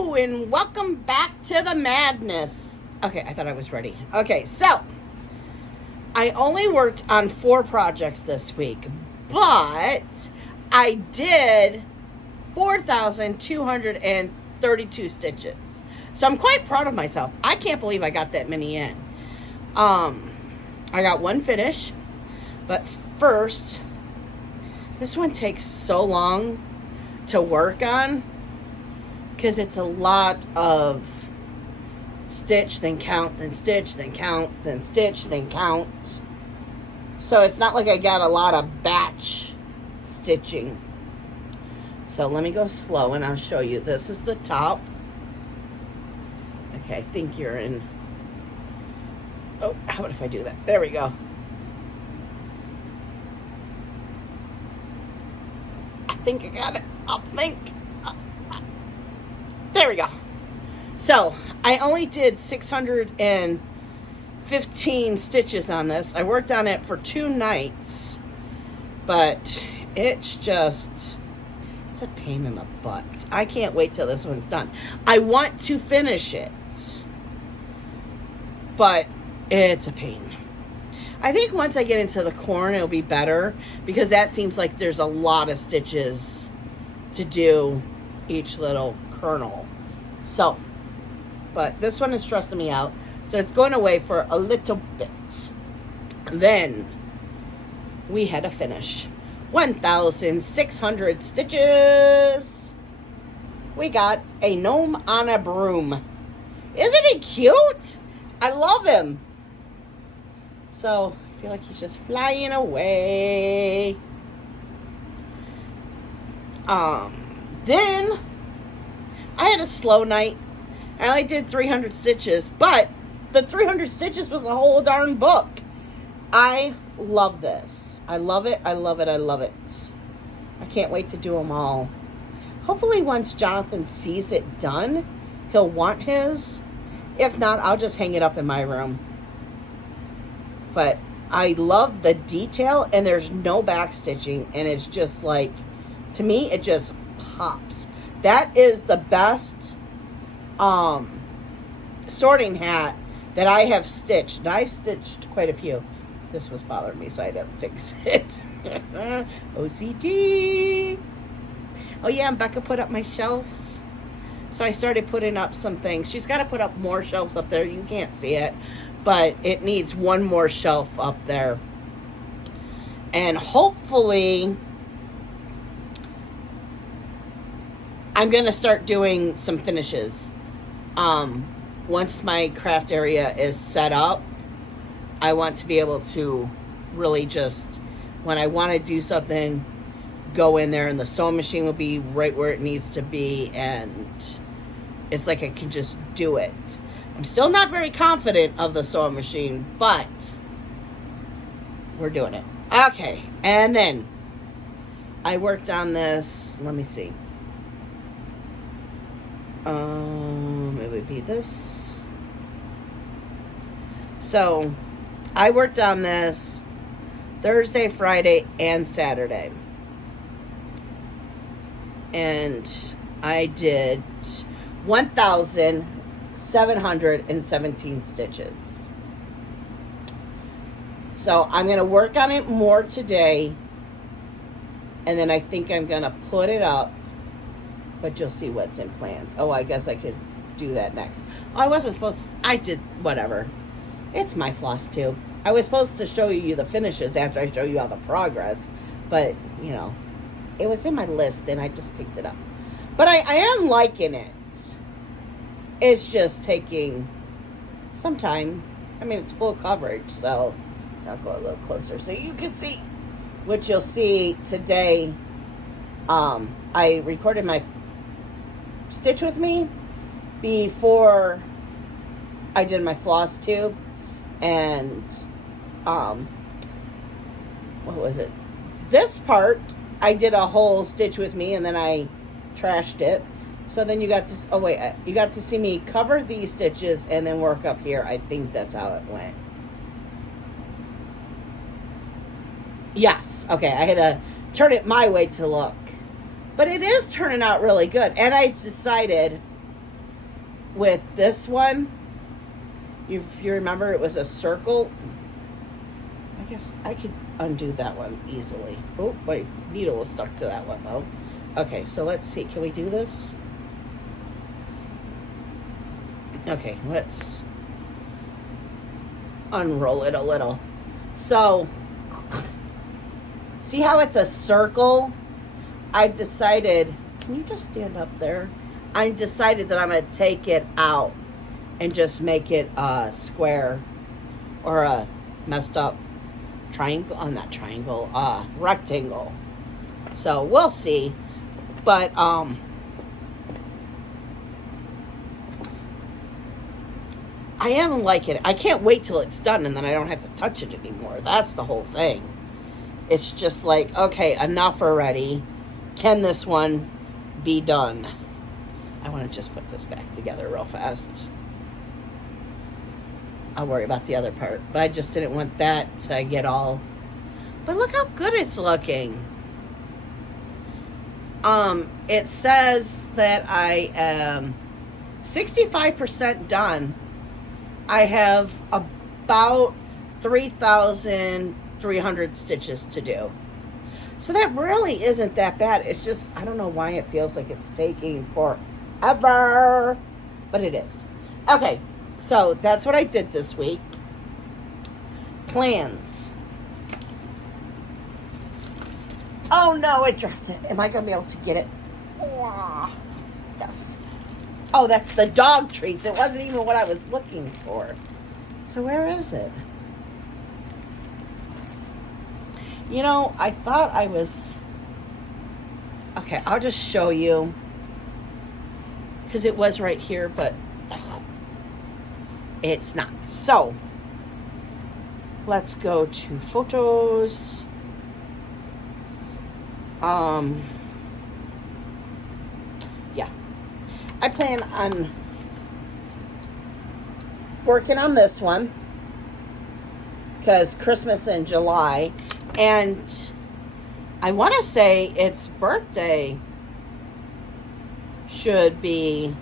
Hello and welcome back to the madness. Okay, I thought I was ready. Okay, so I only worked on 4 projects this week, but I did 4,232 stitches. So I'm quite proud of myself. I can't believe I got that many in. I got one finish, but first, this one takes so long to work on because it's a lot of stitch, then count, then stitch, then count, then stitch, then count. So it's not like I got a lot of batch stitching. So let me go slow and I'll show you. This is the top. Okay, I think you're in. Oh, how about if I do that? There we go. I think I got it. There we go. So I only did 615 stitches on this. I worked on it for 2 nights, but it's a pain in the butt. I can't wait till this one's done. I want to finish it, but it's a pain. I think once I get into the corn, it'll be better because that seems like there's a lot of stitches to do each little kernel. So, but this one is stressing me out. So it's going away for a little bit. Then we had a finish. 1,600 stitches. We got a gnome on a broom. Isn't he cute? I love him. So I feel like he's just flying away. Then I had a slow night. I only did 300 stitches, but the 300 stitches was the whole darn book. I love this. I love it. I love it. I love it. I can't wait to do them all. Hopefully once Jonathan sees it done, he'll want his. If not, I'll just hang it up in my room. But I love the detail, and there's no back stitching, and it's just like, to me, it just pops. That is the best sorting hat that I have stitched. And I've stitched quite a few. This was bothering me, so I had to fix it. OCD. Oh yeah, and Becca put up my shelves. So I started putting up some things. She's got to put up more shelves up there. You can't see it, but it needs one more shelf up there. And hopefully I'm going to start doing some finishes. Once my craft area is set up, I want to be able to really just, when I want to do something, go in there and the sewing machine will be right where it needs to be, and it's like I can just do it. I'm still not very confident of the sewing machine, but we're doing it. Okay, and then I worked on this, let me see. It would be this. So I worked on this Thursday, Friday, and Saturday. And I did 1,717 stitches. So I'm going to work on it more today. And then I think I'm going to put it up. But you'll see what's in plans. Oh, I guess I could do that next. Oh, I wasn't supposed to. I did whatever. It's my Flosstube. I was supposed to show you the finishes after I show you all the progress. But, you know, it was in my list and I just picked it up. But I am liking it. It's just taking some time. I mean, it's full coverage, so I'll go a little closer so you can see what you'll see today. I recorded my Stitch With Me before I did my Flosstube, and what was it? This part I did a whole Stitch With Me and then I trashed it. So then you got to you got to see me cover these stitches and then work up here. I think that's how it went. Yes. Okay, I had to turn it my way to look. But it is turning out really good. And I decided with this one, if you remember, it was a circle. I guess I could undo that one easily. Oh, my needle was stuck to that one though. Okay, so let's see. Can we do this? Okay, let's unroll it a little. So, see how it's a circle? I've decided, can you just stand up there? I've decided that I'm going to take it out and just make it a square or a messed up triangle. Oh, not triangle, rectangle. So we'll see. But, I am liking it. I can't wait till it's done and then I don't have to touch it anymore. That's the whole thing. It's just like, okay, enough already. Can this one be done? I want to just put this back together real fast. I'll worry about the other part. But I just didn't want that to get all... But look how good it's looking. It says that I am 65% done. I have about 3,300 stitches to do. So that really isn't that bad. It's just, I don't know why it feels like it's taking forever, but it is. Okay, so that's what I did this week. Plans. Oh no, it dropped it. Am I going to be able to get it? Oh, yes. Oh, that's the dog treats. It wasn't even what I was looking for. So where is it? You know, I thought I was... Okay, I'll just show you. Because it was right here, but it's not. So, let's go to photos. Yeah. I plan on working on this one because Christmas in July, and I want to say its birthday should be,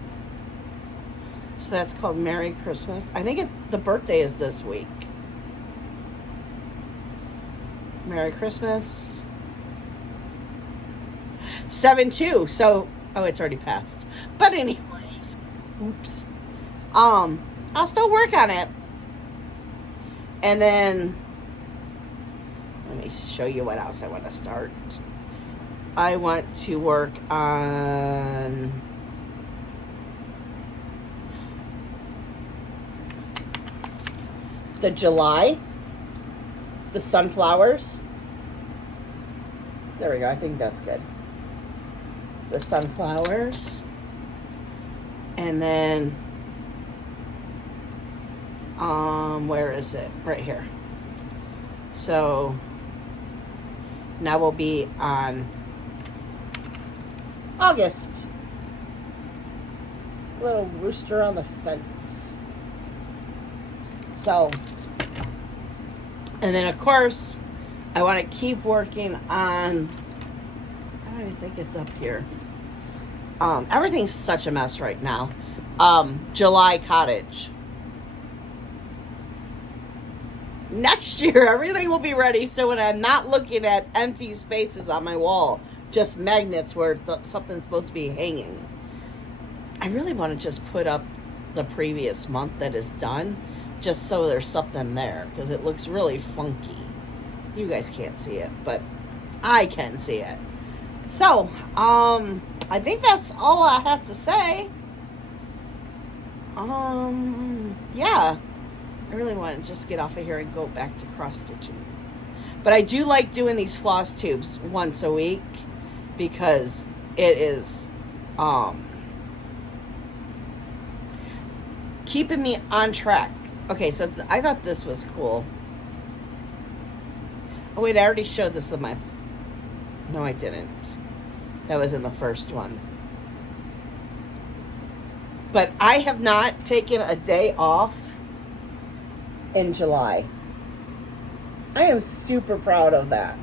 so that's called Merry Christmas. I think the birthday is this week. Merry Christmas. 7/2. So, oh, it's already passed. But anyways, oops. I'll still work on it. And then, let me show you what else I want to start. I want to work on the July, the sunflowers. There we go. I think that's good. The sunflowers. And then, where is it? Right here. So, now we'll be on August. Little rooster on the fence. So, and then of course, I want to keep working on, I don't even think it's up here. Everything's such a mess right now. July cottage. Next year, everything will be ready, so when I'm not looking at empty spaces on my wall, just magnets where something's supposed to be hanging. I really want to just put up the previous month that is done, just so there's something there, because it looks really funky. You guys can't see it, but I can see it. So, I think that's all I have to say. Yeah. I really want to just get off of here and go back to cross stitching. But I do like doing these floss tubes once a week because it is keeping me on track. Okay, so I thought this was cool. Oh wait, I already showed this in my... No, I didn't. That was in the first one. But I have not taken a day off in July. I am super proud of that.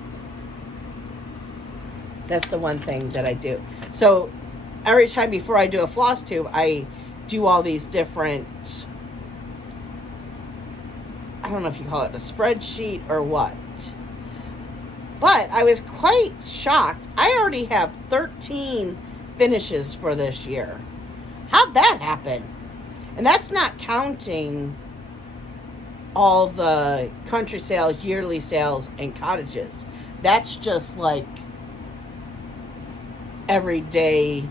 That's the one thing that I do. So every time before I do a floss tube, I do all these different, I don't know if you call it a spreadsheet or what. But I was quite shocked. I already have 13 finishes for this year. How'd that happen? And that's not counting all the country sales, yearly sales, and cottages. That's just like everyday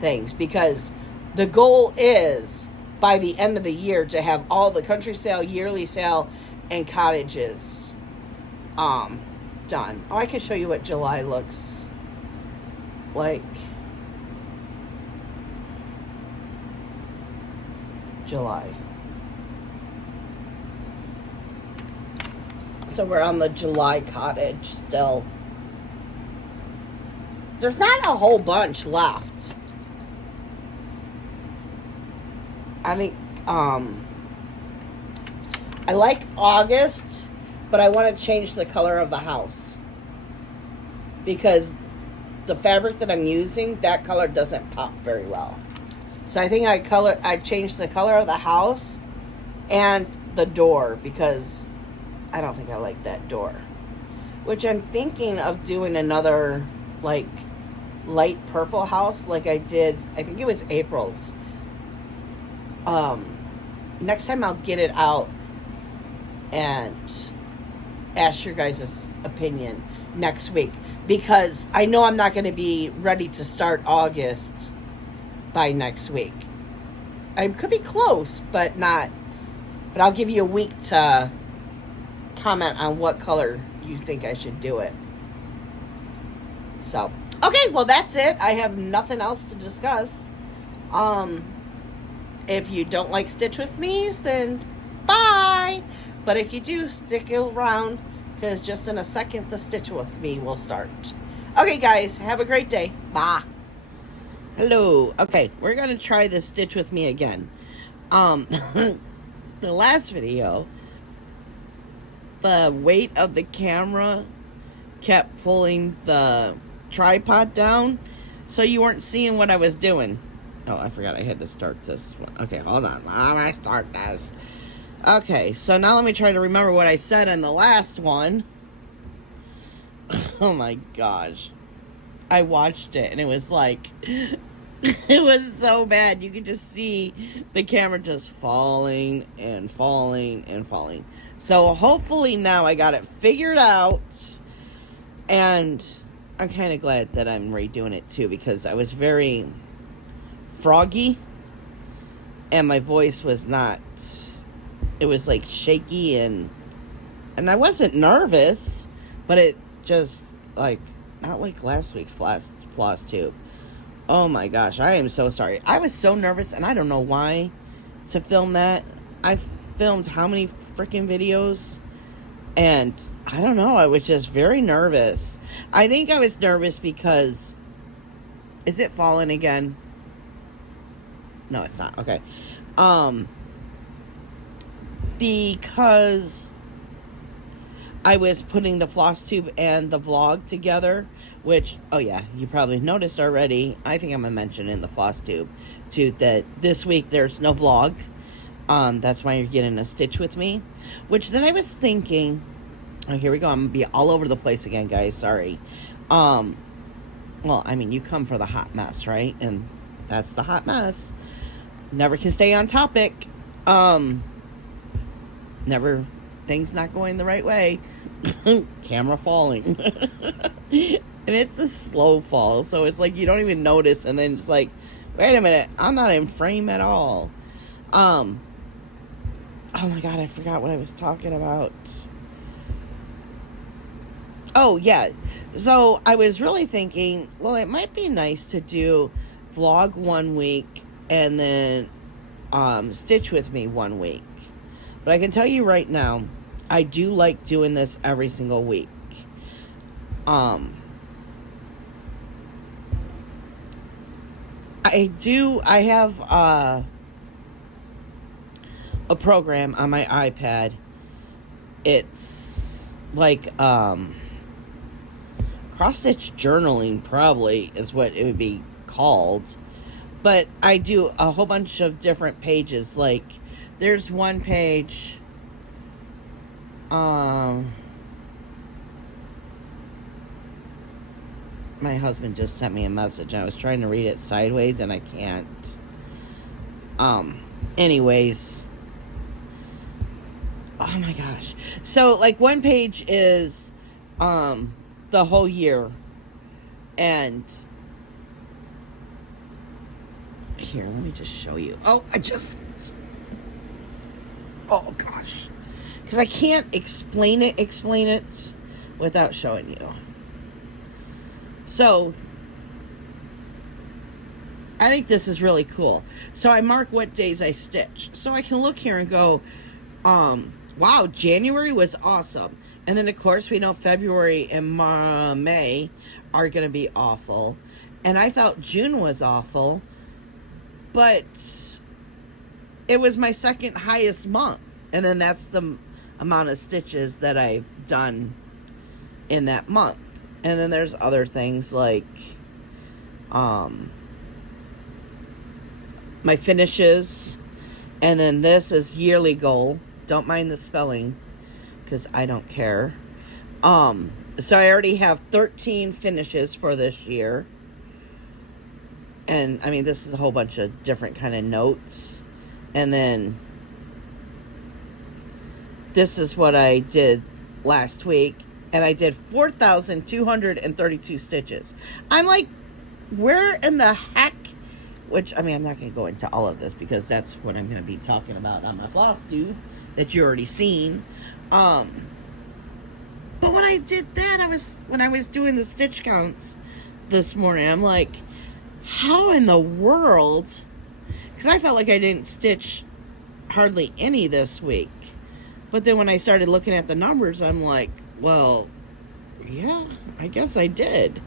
things. Because the goal is by the end of the year to have all the country sale, yearly sale, and cottages done. Oh, I can show you what July looks like. July. So we're on the July cottage still. There's not a whole bunch left. I think I like August, but I want to change the color of the house because the fabric that I'm using, that color doesn't pop very well. So I think I changed the color of the house and the door because I don't think I like that door. Which I'm thinking of doing another like light purple house like I did, I think it was April's. Next time I'll get it out and ask your guys' opinion next week because I know I'm not going to be ready to start August by next week. I could be close, but I'll give you a week to comment on what color you think I should do it. So, okay, well that's it. I have nothing else to discuss. If you don't like Stitch With Me's, then bye. But if you do, stick around because just in a second, the Stitch With Me will start. Okay, guys, have a great day. Bye. Hello. Okay, we're going to try the Stitch With Me again. The last video, the weight of the camera kept pulling the tripod down, so you weren't seeing what I was doing. Oh, I forgot I had to start this one. Okay, hold on. Let me start this. Okay, so now let me try to remember what I said in the last one. Oh my gosh. I watched it and it was like, it was so bad. You could just see the camera just falling and falling and falling. So hopefully now I got it figured out. And I'm kind of glad that I'm redoing it too because I was very froggy and my voice was not, it was like shaky and I wasn't nervous, but it just like, not like last week's Flosstube. Oh my gosh, I am so sorry. I was so nervous and I don't know why to film that. I filmed how many freaking videos and I don't know, I was just very nervous. I think I was nervous because, is it falling again? No, it's not. Okay. Because I was putting the Flosstube and the vlog together, which, oh yeah, you probably noticed already. I think I'm going to mention in the Flosstube, too, that this week there's no vlog. That's why you're getting a Stitch With Me. Which then I was thinking, oh, here we go. I'm going to be all over the place again, guys. Sorry. Well, I mean, you come for the hot mess, right? And that's the hot mess. Never can stay on topic. Never, things not going the right way. Camera falling. And it's a slow fall, so it's like you don't even notice, and then it's like, wait a minute, I'm not in frame at all. Oh my god, I forgot what I was talking about. Oh yeah, so I was really thinking, well, it might be nice to do vlog 1 week and then Stitch With Me 1 week. But I can tell you right now, I do like doing this every single week. I have a program on my iPad. It's like cross-stitch journaling probably is what it would be called. But I do a whole bunch of different pages. Like, there's one page, my husband just sent me a message. I was trying to read it sideways and I can't. Anyways. Oh my gosh. So, like, one page is, the whole year. And here, let me just show you. Oh gosh. Because I can't explain it without showing you. So, I think this is really cool. So I mark what days I stitch. So I can look here and go, wow, January was awesome. And then, of course, we know February and May are going to be awful. And I thought June was awful. But it was my second highest month. And then that's the amount of stitches that I've done in that month. And then there's other things like my finishes. And then this is yearly goal. Don't mind the spelling because I don't care. So I already have 13 finishes for this year. And I mean, this is a whole bunch of different kind of notes. And then this is what I did last week. And I did 4,232 stitches. I'm like, where in the heck? Which, I mean, I'm not going to go into all of this because that's what I'm going to be talking about on my Flosstube that you already seen. But when I did that, when I was doing the stitch counts this morning, I'm like, how in the world? Because I felt like I didn't stitch hardly any this week. But then when I started looking at the numbers, I'm like, well, yeah, I guess I did.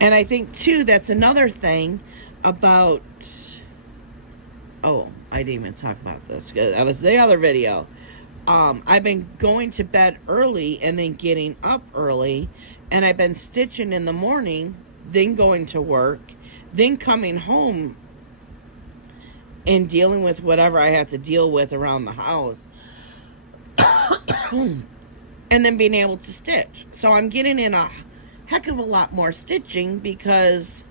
And I think, too, that's another thing about... Oh, I didn't even talk about this. That was the other video. I've been going to bed early and then getting up early. And I've been stitching in the morning, then going to work, then coming home and dealing with whatever I have to deal with around the house. And then being able to stitch. So I'm getting in a heck of a lot more stitching because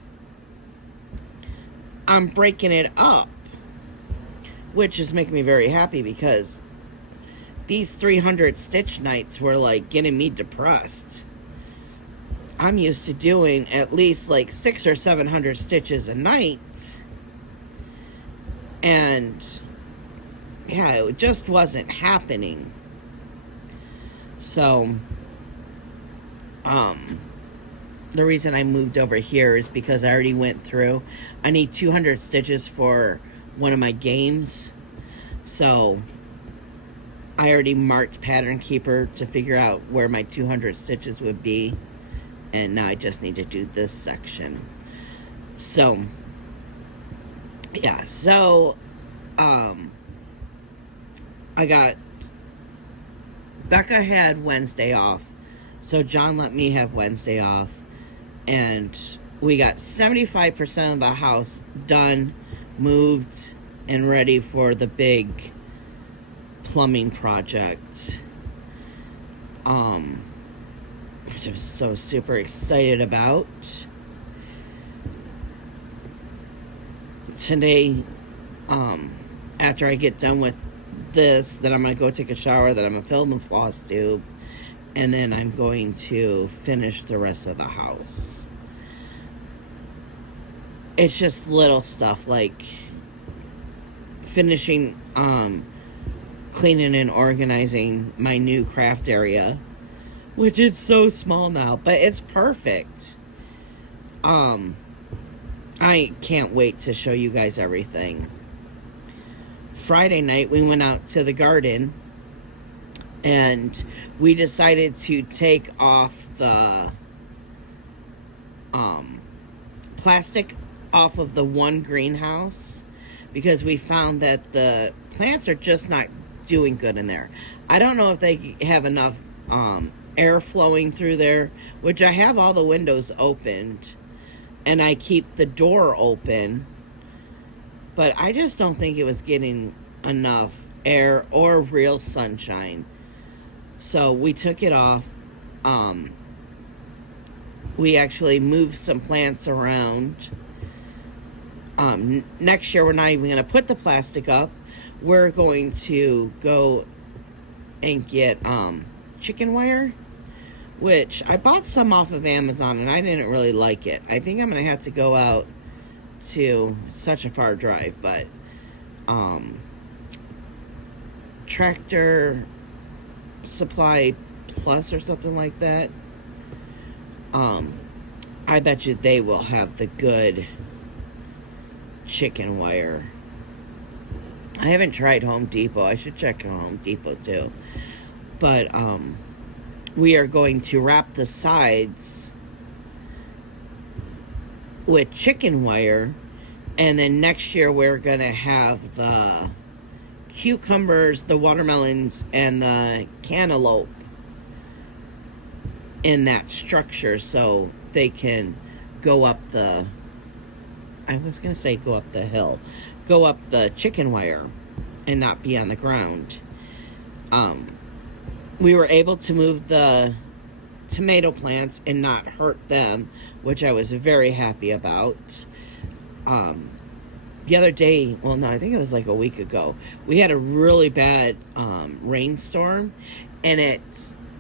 I'm breaking it up, which is making me very happy because these 300 stitch nights were like getting me depressed. I'm used to doing at least like 600 or 700 stitches a night, and yeah, it just wasn't happening. So the reason I moved over here is because I already went through. I need 200 stitches for one of my games. So I already marked Pattern Keeper to figure out where my 200 stitches would be. And now I just need to do this section. So, yeah. So, I got... Becca had Wednesday off. So John let me have Wednesday off. And we got 75% of the house done, moved, and ready for the big plumbing project. Which I'm so super excited about. Today, after I get done with this, then I'm going to go take a shower, then I'm going to fill in the Flosstube, and then I'm going to finish the rest of the house. It's just little stuff like finishing, cleaning and organizing my new craft area, which is so small now, but it's perfect. I can't wait to show you guys everything. Friday night, we went out to the garden, and we decided to take off the plastic off of the one greenhouse because we found that the plants are just not doing good in there. I don't know if they have enough air flowing through there, which I have all the windows opened, and I keep the door open, but I just don't think it was getting enough air or real sunshine. So we took it off. We actually moved some plants around. Next year, we're not even going to put the plastic up. We're going to go and get chicken wire, which I bought some off of Amazon, and I didn't really like it. I think I'm going to have to go out to such a far drive, but Tractor Supply Plus or something like that. I bet you they will have the good chicken wire. I haven't tried Home Depot. I should check on Home Depot too. But we are going to wrap the sides with chicken wire, and then next year we're going to have the cucumbers, the watermelons, and the cantaloupe in that structure, so they can go up the, I was going to say go up the hill, go up the chicken wire and not be on the ground. We were able to move the tomato plants and not hurt them, which I was very happy about. The other day, well, no, I think it was like a week ago, we had a really bad rainstorm, and it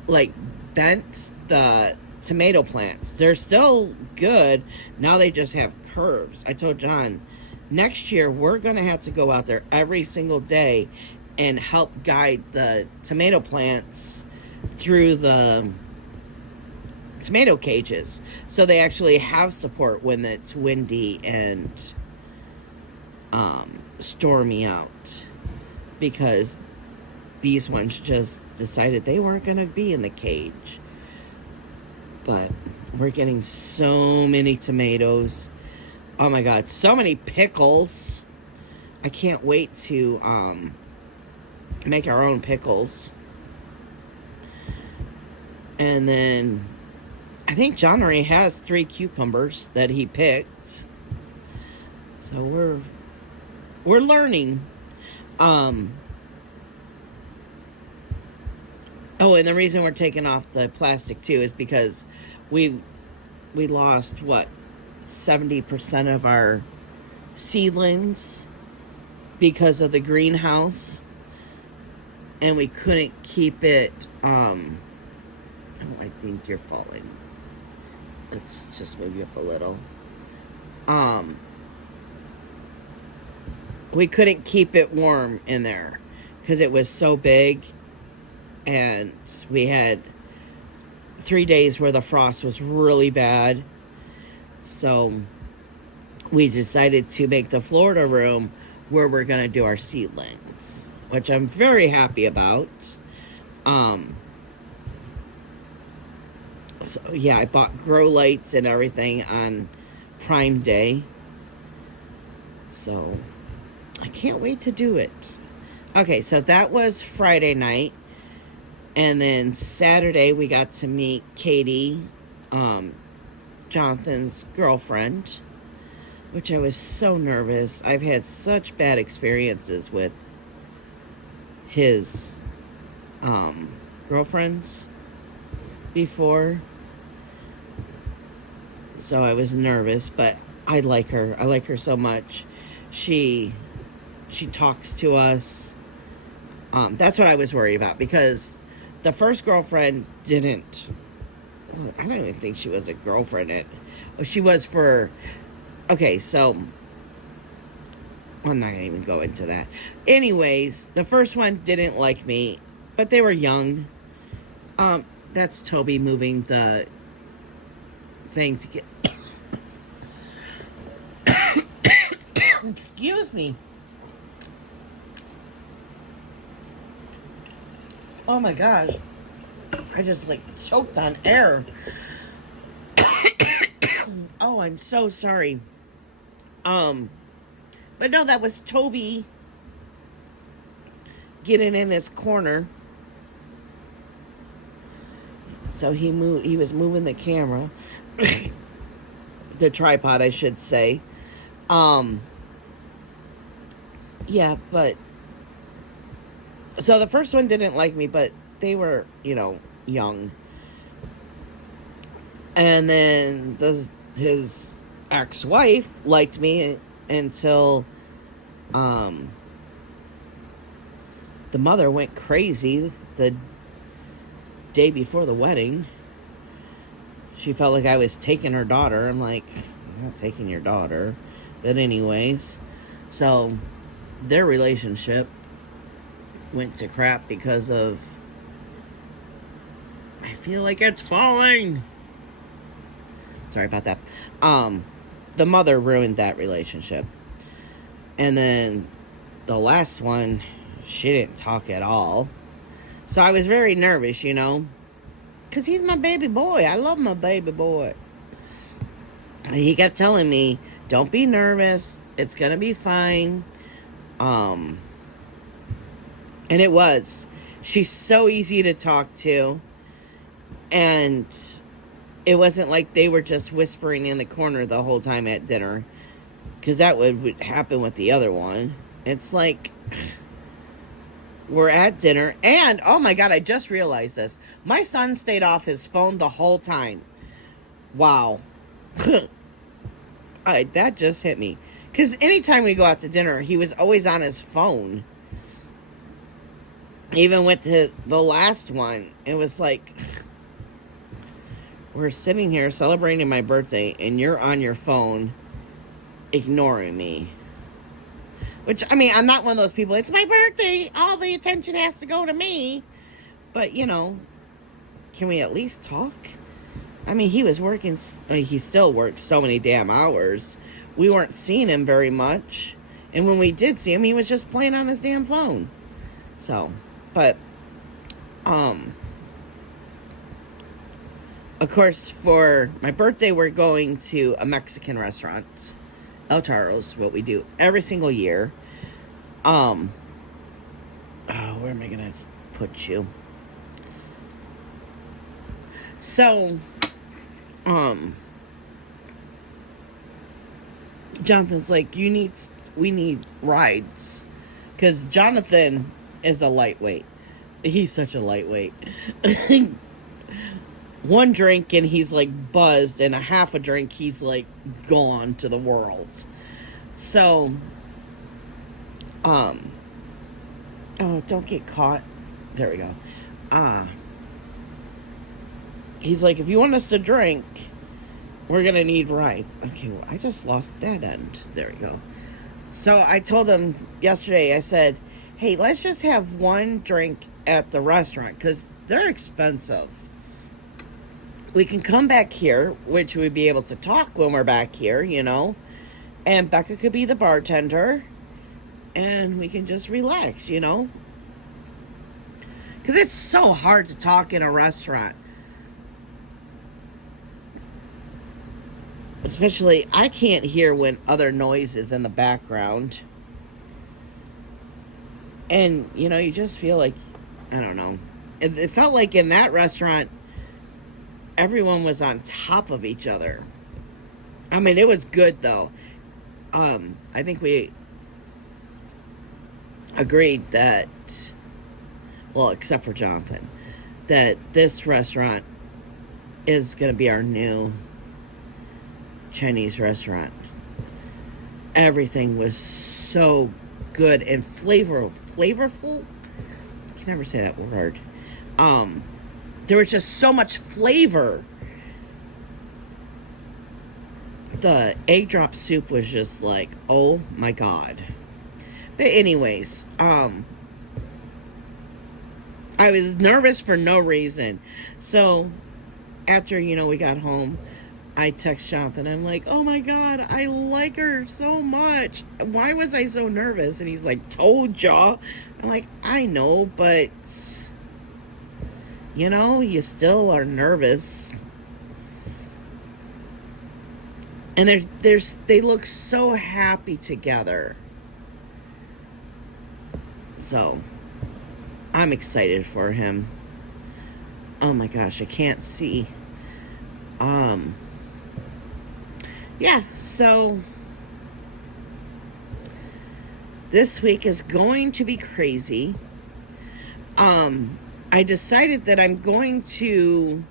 like bent the tomato plants. They're still good. Now they just have curves. I told John, next year we're going to have to go out there every single day and help guide the tomato plants through the tomato cages, so they actually have support when it's windy and stormy out, because these ones just decided they weren't going to be in the cage. But we're getting so many tomatoes. Oh my God, so many pickles. I can't wait to make our own pickles. And then I think John already has 3 cucumbers that he picked. So we're learning. Oh, and the reason we're taking off the plastic too is because we lost, what, 70% of our seedlings because of the greenhouse, and we couldn't keep it. Oh, I think you're falling. Let's just move you up a little. We couldn't keep it warm in there because it was so big. And we had 3 days where the frost was really bad. So we decided to make the Florida room where we're going to do our seedlings, which I'm very happy about. So yeah, I bought grow lights and everything on Prime Day. So I can't wait to do it. Okay, so that was Friday night. And then Saturday, we got to meet Katie, Jonathan's girlfriend, which I was so nervous. I've had such bad experiences with his girlfriends before. So I was nervous, but I like her. I like her so much. She talks to us. That's what I was worried about, because the first girlfriend didn't, well, I don't even think she was a girlfriend. She was for, okay, so I'm not going to even go into that. Anyways, the first one didn't like me, but they were young. That's Toby moving the thing to get, excuse me. Oh my gosh, I just like choked on air. Oh, I'm so sorry. But no, that was Toby getting in his corner. So he was moving the camera. the tripod, I should say. Yeah, but so the first one didn't like me, but they were, you know, young. And then his ex-wife liked me until the mother went crazy the day before the wedding. She felt like I was taking her daughter. I'm like, I'm not taking your daughter. But anyways, so their relationship went to crap because of, I feel like it's falling. Sorry about that. The mother ruined that relationship. And then the last one, she didn't talk at all. So I was very nervous, you know, because he's my baby boy. I love my baby boy. And he kept telling me, don't be nervous. It's going to be fine. And it was. She's so easy to talk to. And it wasn't like they were just whispering in the corner the whole time at dinner. Because that would happen with the other one. It's like, we're at dinner. And, oh my God, I just realized this. My son stayed off his phone the whole time. Wow. That just hit me. Because anytime we go out to dinner, he was always on his phone. Even with the last one, it was like, we're sitting here celebrating my birthday, and you're on your phone ignoring me. Which, I mean, I'm not one of those people, it's my birthday, all the attention has to go to me. But, you know, can we at least talk? I mean, he was working, he still works so many damn hours. We weren't seeing him very much. And when we did see him, he was just playing on his damn phone. So, but, of course, for my birthday, we're going to a Mexican restaurant. El Charro's, what we do every single year. Oh, where am I going to put you? So, Jonathan's like, we need rides. Because Jonathan is a lightweight. He's such a lightweight. One drink and he's like buzzed, and a half a drink he's like gone to the world. So, oh, don't get caught. There we go. He's like, if you want us to drink, we're gonna need rides. Okay, well, I just lost that end. There we go. So I told him yesterday, I said, hey, let's just have one drink at the restaurant, because they're expensive. We can come back here, which we'd be able to talk when we're back here, you know. And Becca could be the bartender. And we can just relax, you know. Because it's so hard to talk in a restaurant. Especially, I can't hear when other noise is in the background. And, you know, you just feel like, I don't know. It felt like in that restaurant, everyone was on top of each other. I mean, it was good, though. I think we agreed that, well, except for Jonathan, that this restaurant is going to be our new Chinese restaurant. Everything was so good and flavorful. I can never say that word. There was just so much flavor. The egg drop soup was just like, oh my God. But anyways, I was nervous for no reason. So after, you know, we got home, I text Jonathan. I'm like, oh my God, I like her so much. Why was I so nervous? And he's like, told ya. I'm like, I know, but you know, you still are nervous. And they look so happy together. So, I'm excited for him. Oh my gosh, I can't see. yeah, so this week is going to be crazy. I decided that I'm going to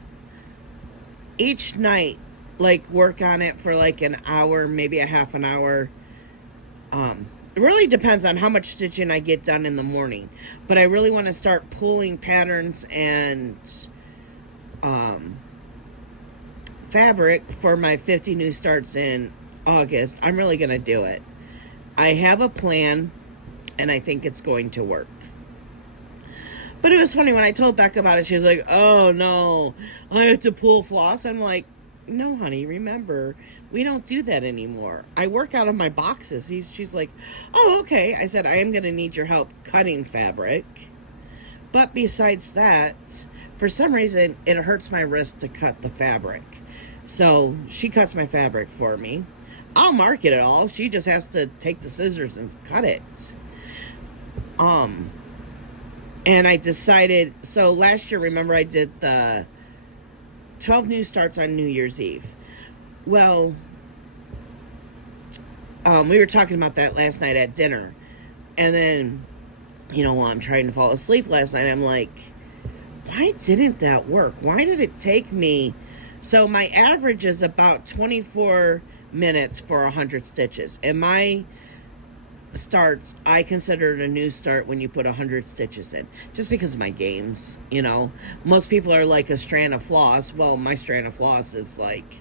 each night like work on it for like an hour, maybe a half an hour. It really depends on how much stitching I get done in the morning, but I really want to start pulling patterns and fabric for my 50 new starts in August. I'm really going to do it. I have a plan, and I think it's going to work. But it was funny when I told Becca about it. She was like, oh no, I have to pull floss. I'm like, no, honey, remember, we don't do that anymore. I work out of my boxes. She's like, oh, okay. I said, I am going to need your help cutting fabric. But besides that, for some reason, it hurts my wrist to cut the fabric. So she cuts my fabric for me. I'll mark it all. She just has to take the scissors and cut it. And I decided, so last year, remember I did the 12 new starts on New Year's Eve. Well, we were talking about that last night at dinner. And then, you know, while I'm trying to fall asleep last night, I'm like, why didn't that work? Why did it take me? So my average is about 24 minutes for 100 stitches. And my starts, I consider it a new start when you put 100 stitches in, just because of my games. You know, most people are like a strand of floss. Well, my strand of floss is like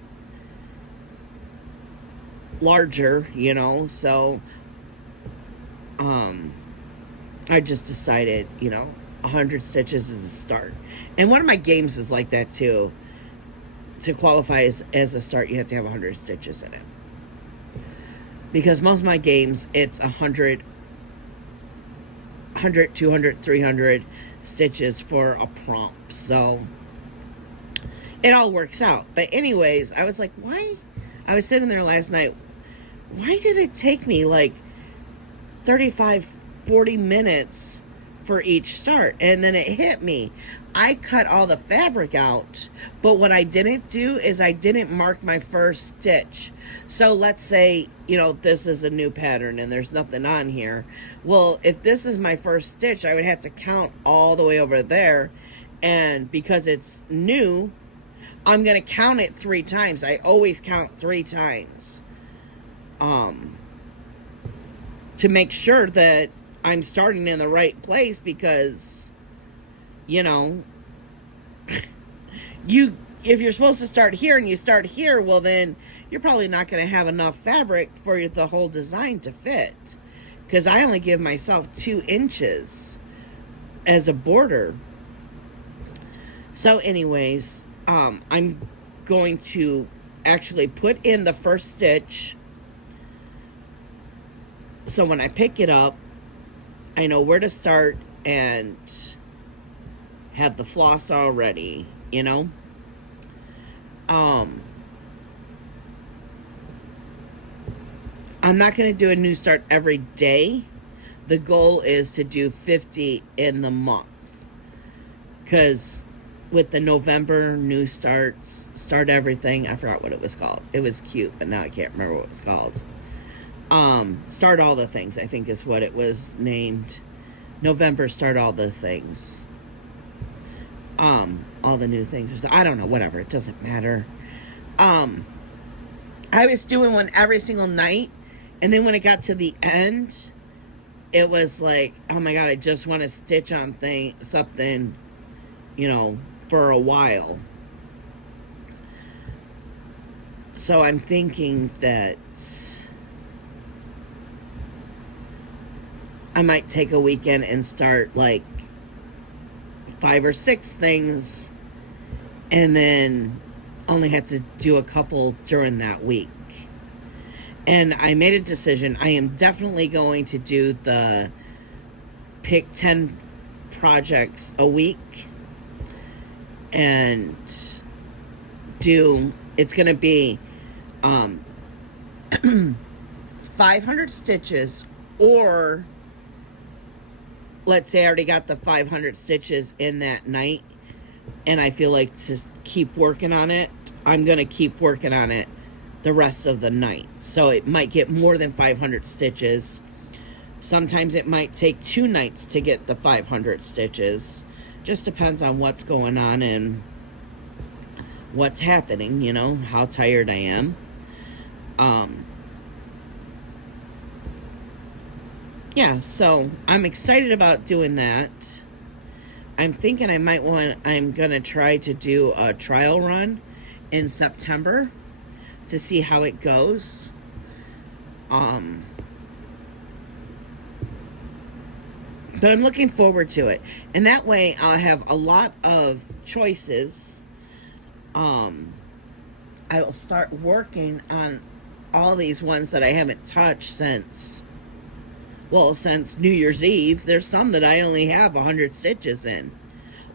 larger, you know, so I just decided, you know, 100 stitches is a start. And one of my games is like that too. To qualify as a start, you have to have 100 stitches in it. Because most of my games, it's 100, 200, 300 stitches for a prompt. So it all works out. But anyways, I was like, why? I was sitting there last night. Why did it take me like 35, 40 minutes for each start? And then it hit me. I cut all the fabric out, but what I didn't do is I didn't mark my first stitch. So let's say, you know, this is a new pattern and there's nothing on here. Well, if this is my first stitch, I would have to count all the way over there. And because it's new, I'm going to count it 3 times. I always count 3 times. To make sure that I'm starting in the right place, because, you know, if you're supposed to start here and you start here, well then you're probably not going to have enough fabric for the whole design to fit, because I only give myself 2 inches as a border. So anyways, I'm going to actually put in the first stitch, so when I pick it up, I know where to start and have the floss already, you know. I'm not going to do a new start every day. The goal is to do 50 in the month, because with the November new starts, start everything, I forgot what it was called. It was cute, but now I can't remember what it was called. Start all the things, I think is what it was named. November, start all the things. All the new things. I don't know, whatever. It doesn't matter. I was doing one every single night, and then when it got to the end, it was like, oh my God, I just want to stitch on something, you know, for a while. So I'm thinking that I might take a weekend and start like 5 or 6 things, and then only have to do a couple during that week. And I made a decision. I am definitely going to do the pick 10 projects a week, and it's going to be 500 stitches, or let's say I already got the 500 stitches in that night and I feel like to keep working on it, I'm going to keep working on it the rest of the night. So it might get more than 500 stitches. Sometimes it might take 2 nights to get the 500 stitches. Just depends on what's going on and what's happening, you know, how tired I am. Yeah, so I'm excited about doing that. I'm thinking I'm gonna try to do a trial run in September to see how it goes. But I'm looking forward to it. And that way I'll have a lot of choices. I will start working on all these ones that I haven't touched since New Year's Eve. There's some that I only have 100 stitches in.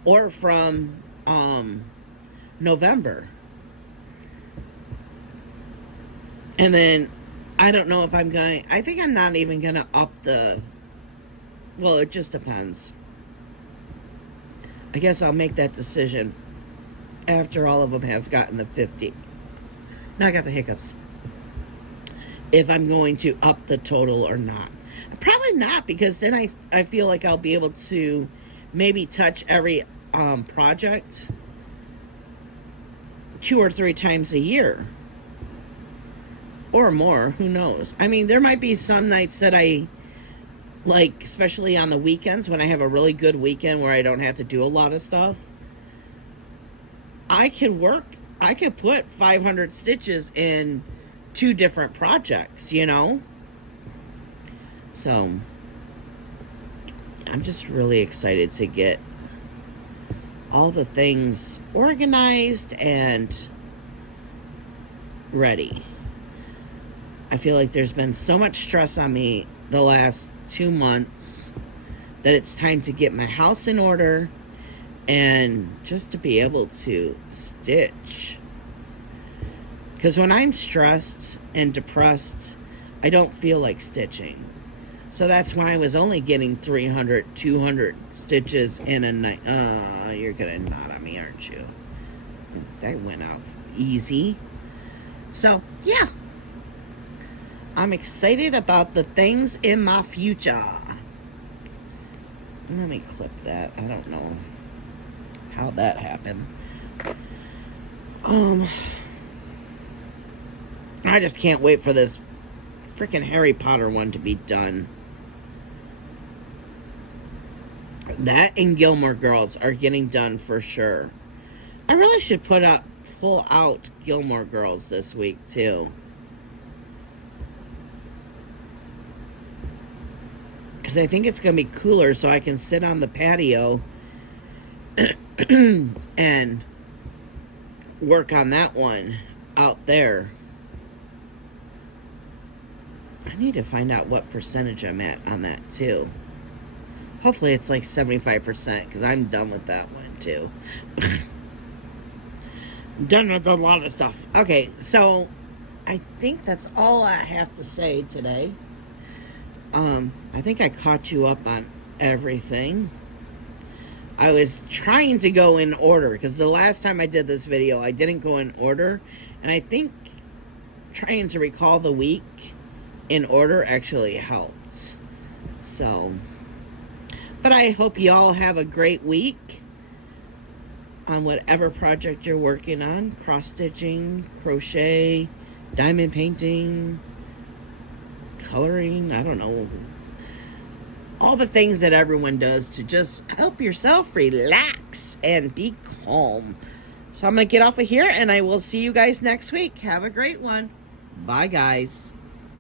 Or from November. And then I don't know if I think I'm not even going to up the... Well, it just depends. I guess I'll make that decision after all of them have gotten the 50. Now I got the hiccups. If I'm going to up the total or not. Probably not, because then I feel like I'll be able to maybe touch every project 2 or 3 times a year. Or more, who knows? I mean, there might be some nights that I... Like, especially on the weekends, when I have a really good weekend where I don't have to do a lot of stuff, I could put 500 stitches in 2 different projects, you know? So, I'm just really excited to get all the things organized and ready. I feel like there's been so much stress on me the last 2 months that it's time to get my house in order and just to be able to stitch. Because when I'm stressed and depressed, I don't feel like stitching. So that's why I was only getting 300, 200 stitches in a night. You're gonna nod at me, aren't you? That went out easy. So, yeah. I'm excited about the things in my future. Let me clip that. I don't know how that happened. I just can't wait for this freaking Harry Potter one to be done. That and Gilmore Girls are getting done for sure. I really should pull out Gilmore Girls this week too. Because I think it's going to be cooler so I can sit on the patio and work on that one out there. I need to find out what percentage I'm at on that too. Hopefully it's like 75% because I'm done with that one too. I'm done with a lot of stuff. Okay, so I think that's all I have to say today. I think I caught you up on everything. I was trying to go in order because the last time I did this video, I didn't go in order. And I think trying to recall the week in order actually helped. So, but I hope you all have a great week on whatever project you're working on. Cross-stitching, crochet, diamond painting, coloring, I don't know. All the things that everyone does to just help yourself relax and be calm. So I'm going to get off of here and I will see you guys next week. Have a great one. Bye, guys.